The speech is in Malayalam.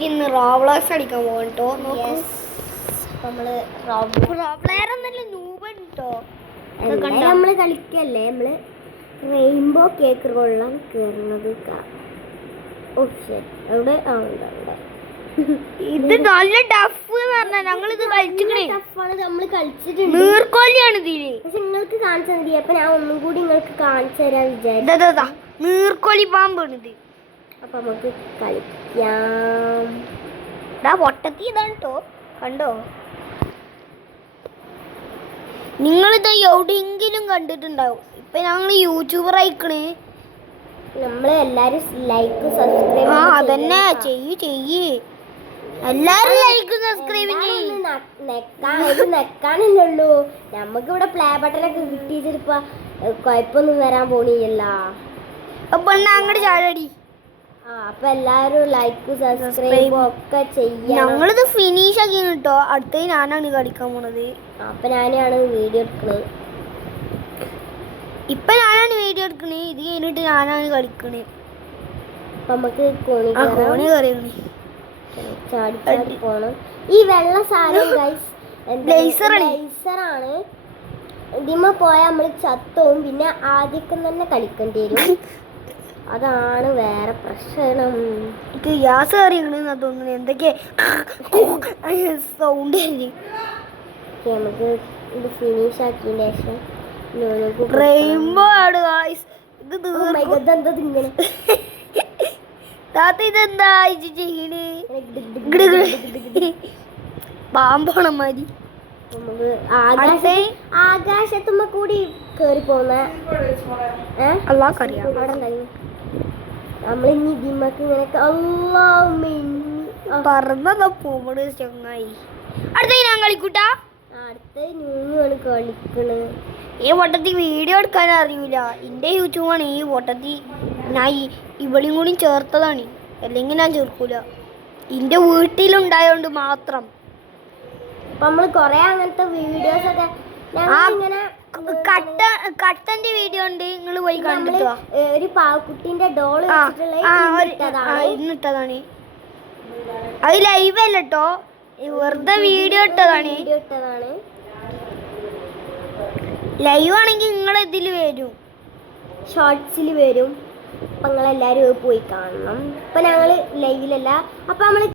നമുക്ക് ഇന്ന് റോബ്ലോക്സ് അടിക്കാൻ പോകാം കേട്ടോ. നമ്മള് പ്ലെയർ ഒന്നല്ല നൂബൻ കേട്ടോ. നമ്മള് കളിക്കല്ലേ, നമ്മള് റെയിൻബോ കേക്ക് കൊള്ളാൻ കയറുന്നത്. അവിടെ ഇത് നല്ല ടഫ് എന്ന് പറഞ്ഞാൽ ഞങ്ങൾ ഇത് കളിച്ചിട്ടേ ടഫാണ്. നമ്മൾ കളിച്ചിട്ടുണ്ട്. നീർക്കോലിയാണ് ഇതില്. പക്ഷെ നിങ്ങൾക്ക് കാണിച്ചു തന്നി. അപ്പൊ ഞാൻ ഒന്നും കൂടി നിങ്ങൾക്ക് കാണിച്ചു തരാൻ വിചാരിച്ചു. നീർക്കോലി പാമ്പാണ് ഇത്. അപ്പൊ നമുക്ക് കളിക്കാം. പൊട്ടത്തി ഇതാണ് കേട്ടോ, കണ്ടോ? നിങ്ങളിത് എവിടെയെങ്കിലും കണ്ടിട്ടുണ്ടാവും. ഇപ്പൊ ഞങ്ങൾ യൂട്യൂബർ ആയിക്കണേ. നമ്മള് എല്ലാരും ലൈക്ക് സബ്സ്ക്രൈബ് അതന്നെ ചെയ്യ് എല്ലാരും ലൈക്ക് സബ്സ്ക്രൈബ് നെക്കാനല്ലുള്ളൂ. നമ്മക്ക് ഇവിടെ പ്ലേ ബട്ടനൊക്കെ കിട്ടിയിട്ടിപ്പ കൊഴപ്പൊന്നും വരാൻ പോണില്ല. അപ്പൊ അങ്ങോട്ട് ചാടി. അപ്പൊ എല്ലാരും ലൈക്ക് സബ്സ്ക്രൈബ് ഒക്കെ ചെയ്യാം. ഞങ്ങളിത് ഫിനിഷ് ആക്കി കേട്ടോ. അടുത്ത ഞാനാണ് കളിക്കാൻ പോണത്. അപ്പൊ ഞാനാണ് വീഡിയോ എടുക്കണത്. ഇപ്പൊ ഞാനാണ് വീഡിയോ എടുക്കണേ. ഇത് കഴിഞ്ഞിട്ട് ഞാനാണ് കളിക്കണേ. അപ്പൊ നമുക്ക് കോണി ചാടി പോണം. ഈ വെള്ള സാധനം ലേസറാണ്. ഇതിമ പോയാൽ നമ്മൾ ചത്തവും. പിന്നെ ആദ്യം തന്നെ കളിക്കേണ്ടി വരും. അതാണ് വേറെ പ്രശ്നം. ഗ്യാസ് കയറിയെന്ന് തോന്നുന്നു. എന്തൊക്കെ സൗണ്ട് നമുക്ക് ഇത് ഫിനിഷ് ആക്കിയതിന് ശേഷം റെയിൻബോ ആണ് ഗായ്സ്. ഇതെന്താ ചെയ്യണേ? പാമ്പാണ് മാതിരി. ആകാശത്തുമ്പോ കൂടി കേറി പോന്ന നമ്മളിനി ഇതിമ്മക്ക് ഇങ്ങനെ പറന്നതാ പോമട് ചങ്ങായി. അടുത്ത ഞാൻ കളിക്കൂട്ടാ. അടുത്ത ന്യൂയാണ് കളിക്കണ്. ഈ വട്ടത്തിൽ വീഡിയോ എടുക്കാൻ അറിയൂല. എൻ്റെ യൂട്യൂബാണ് ഈ വട്ടത്തിൽ. ഞാൻ ഇവളെയും കൂടി ചേർത്തതാണ്. അല്ലെങ്കിൽ ഞാൻ ചേർക്കൂല. എൻ്റെ വീട്ടിലുണ്ടായോണ്ട് മാത്രം. നമ്മള് കൊറേ അങ്ങനത്തെ വീഡിയോസ് ഒക്കെ കട്ടന്റെ വീഡിയോ ഉണ്ട്. നിങ്ങൾ പോയി കണ്ടിട്ടോ. ഒരു പാവക്കുട്ടിന്റെ ഡോള് ഇന്നിട്ടതാണ്. അത് ലൈവ് അല്ല കേട്ടോ, വെറുതെ വീഡിയോ ഇട്ടതാണ്. ലൈവ് ആണെങ്കിൽ നിങ്ങൾ ഇതിൽ വരും, ഷോർട്സിൽ വരും. അപ്പൊ നിങ്ങളെല്ലാരും പോയി കാണണം. ഇപ്പൊ ഞങ്ങള് ലൈവിലല്ല. അപ്പൊ നമ്മള്